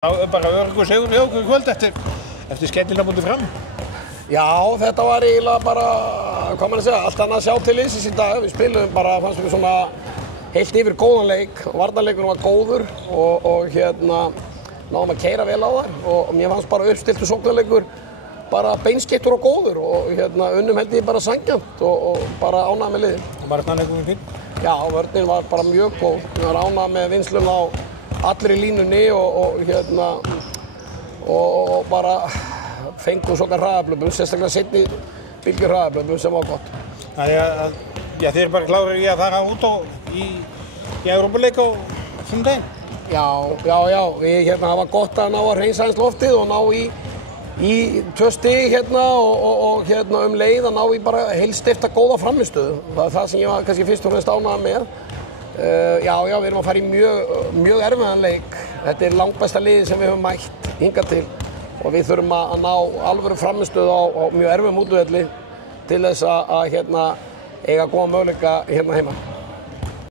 Bara öruggur sigur hjá okkur í kvöld eftir skemmtilega mútið fram. Já, þetta var eiginlega bara, hvað maður að segja, allt annað að sjá til liðsins í dag. Við spilum bara, fannst við svona heilt yfir góðan leik. Varnarleikurinn var góður og náðum að keyra vel á þær og mér fannst bara uppstiltur sóknarleikur bara beinskeyttur og góður og unnum held ég bara sanngjarnt og bara ánægð með liðið. Og varnarleikurinn fín? Já, vörnin var bara mjög góð. Við varum ánægð með vinsluna á allir í línunni og bara fengum svona hraðablöfum, sérstaklega seinni bylgjur hraðablöfum sem var gott. Þið eru bara klárir í að fara út í Evrópuleik á sunnudaginn? Já. Það var gott að ná að hreinsa aðeins loftið og ná í 2 stig og leið að ná í bara heilsteypta góða frammistöðu. Það er það sem ég var kannski fyrst og fremst ánægður með. Já, við erum að fara í mjög erfiðan leik. Þetta er langbesta liðið sem við höfum mætt hingað til og við þurfum að ná alvöru frammistöðu á mjög erfiðum útivelli til þess að eiga góða möguleika hérna heima.